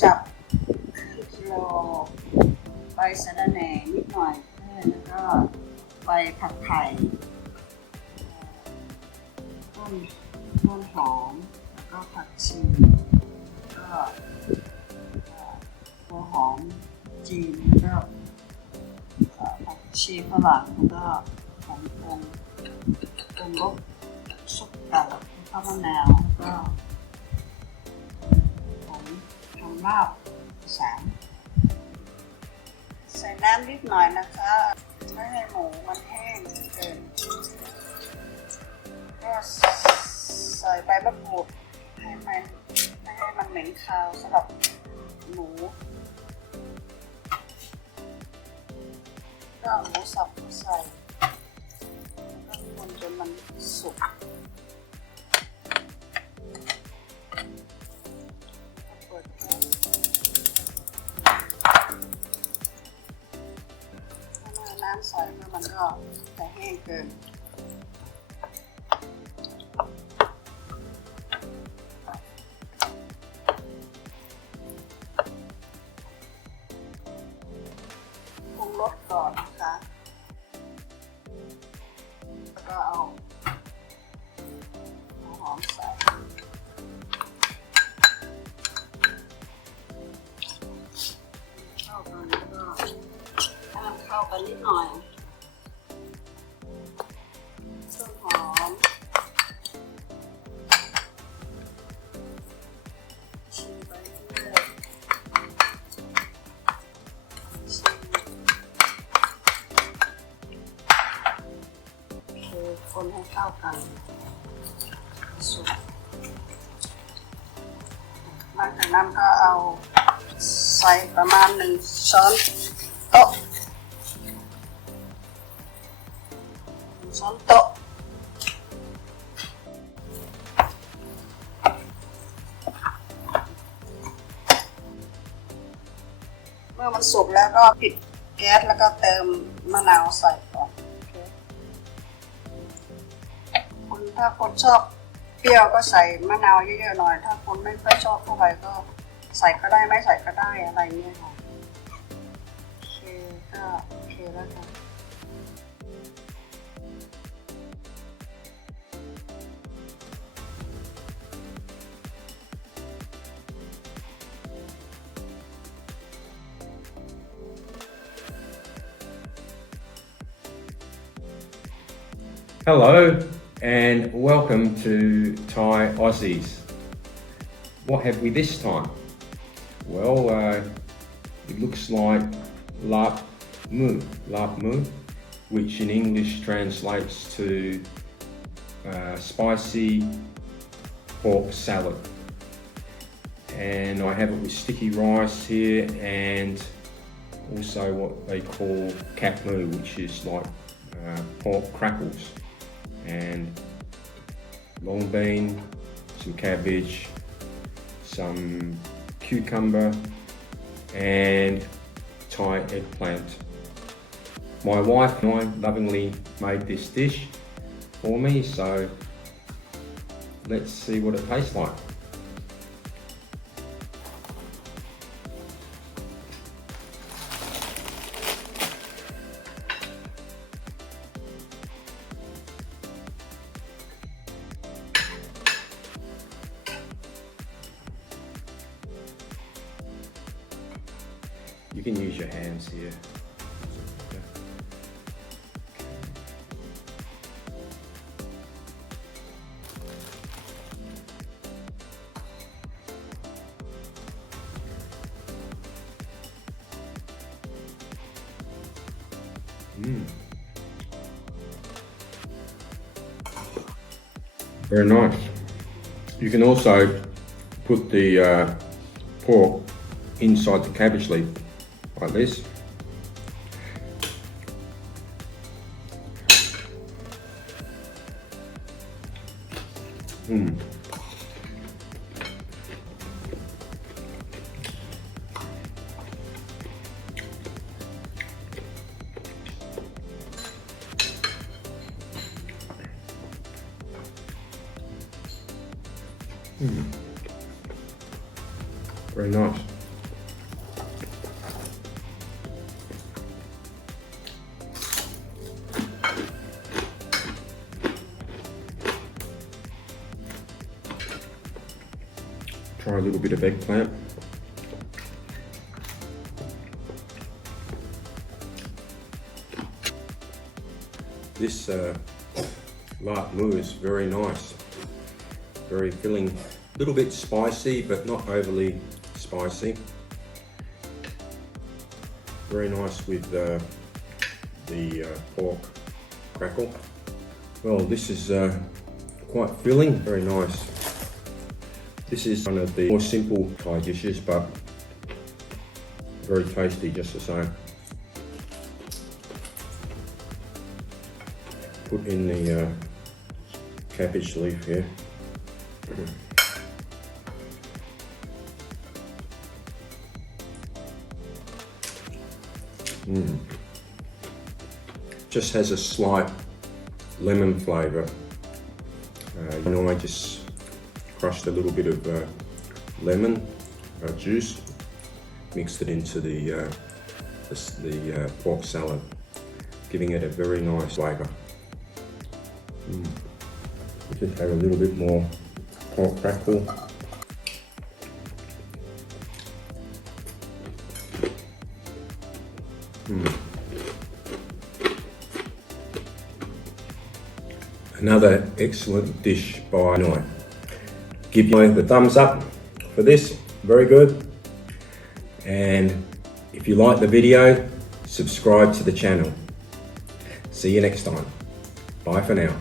สับครึ่งกิโลใบสะระแหน่นิดหน่อยแล้วก็ใบผักไผ่ต้นหอมแล้วก็ผักชีก็หัวหอมจีนแล้วก็ผักชีฝรั่งแล้วก็หอมปรุงรสสุกกับข้าวมะนาวแล้วก็ผมทำลาบใส่น้ำนิดหน่อยนะคะไม่ให้หมูมันแห้งเกินก็ใส่ใบมะกรูดให้มันไม่ให้มันเหม็นคาวสำหรับหมูก็หมูสับใส่ก็คนจนมันสุกเปิดแก๊สน้ำใส่แล้วมันก็จะแห้งเกินปรุงรสก่อนนะคะแล้วก็เอาหอมใส่เข้ากันแล้วก็ให้มันเข้ากันนิดหน่อยต้นหอมชิมไปเรื่อยชิมคนให้เข้ากันสุกหลังจากนั้นก็เอาใส่ประมาณ1 ช้อนโต๊ะเมื่อมันสุกแล้วก็ปิดแก๊สแล้วก็เติมมะนาวใส่ก่อนถ้าคนชอบเปรี้ยวก็ใส่มะนาวเยอะๆหน่อยถ้าคนไม่ค่อยชอบเท่าไหร่ก็ใส่ก็ได้ไม่ใส่ก็ได้อะไรเงี้ยค่ะโอเคก็โอเคแล้วค่ะHello and welcome to Thai Aussies. What have we this time? Well, it looks like lap mu, which in English translates to spicy pork salad. And I have it with sticky rice here and also what they call kap mu, which is like pork crackles. And long bean, some cabbage, some cucumber and Thai eggplant. My wife and I lovingly made this dish for me, so let's see what it tastes like. You can use your hands here. Very nice. You can also put the pork inside the cabbage leaf like this. Very nice. try a little bit of eggplant. This lap mu is very nice, very filling, a little bit spicy but not overly spicy. Very nice with the pork crackle. Well, this is quite filling, very nice. This is one of the more simple Thai dishes, but very tasty just the same. Put in the cabbage leaf here. Just has a slight lemon flavour. I just crushed a little bit of lemon juice, mixed it into the pork salad, giving it a very nice flavour. Just have a little bit more pork crackle. Another excellent dish by Noi. Give you the thumbs up for this, very good. And if you like the video, subscribe to the channel. See you next time. Bye for now.